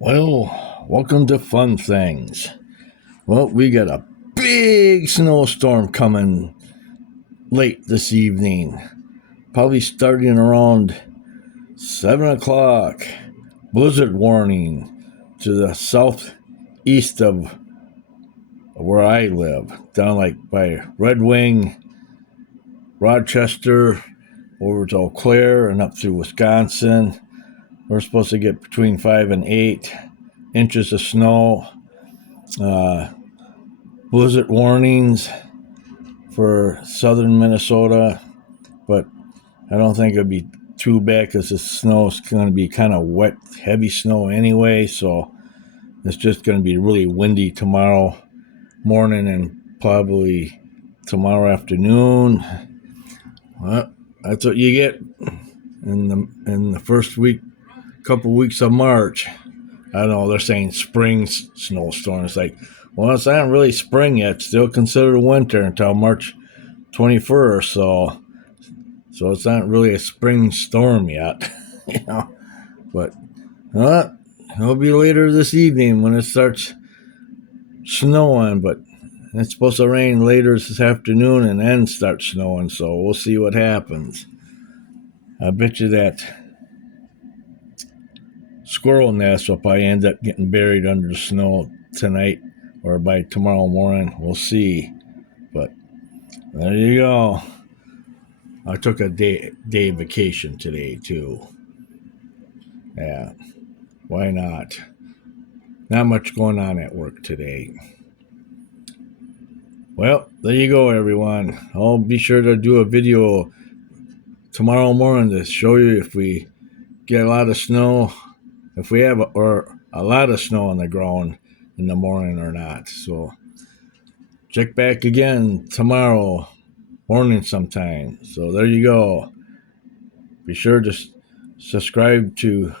Well, welcome to Fun Things. Well, we got a big snowstorm coming late this evening, probably starting around 7 o'clock. Blizzard warning to the southeast of where I live, down like by Red Wing, Rochester, over to Eau Claire, and up through Wisconsin. We're supposed to get between 5 and 8 inches of snow. Blizzard warnings for southern Minnesota, but I don't think it'll be too bad because the snow is going to be kind of wet, heavy snow anyway, so it's just going to be really windy tomorrow morning and probably tomorrow afternoon. Well, that's what you get in the first couple weeks of March. I don't know, they're saying spring snowstorm. It's like, well, it's not really spring yet. It's still considered winter until March 21st, so it's not really a spring storm yet, you know. But it'll be later this evening when it starts snowing, but it's supposed to rain later this afternoon and then start snowing, so we'll see what happens. I bet you that squirrel nest will probably end up getting buried under the snow tonight or by tomorrow morning. We'll see. But there you go. I took a day vacation today too. Yeah, why not? Not much going on at work today. Well, there you go, everyone. I'll be sure to do a video tomorrow morning to show you if we get a lot of snow, if we have a lot of snow on the ground in the morning or not. So check back again tomorrow morning sometime. So there you go. Be sure to subscribe to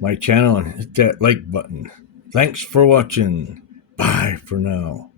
my channel and hit that like button. Thanks for watching. Bye for now.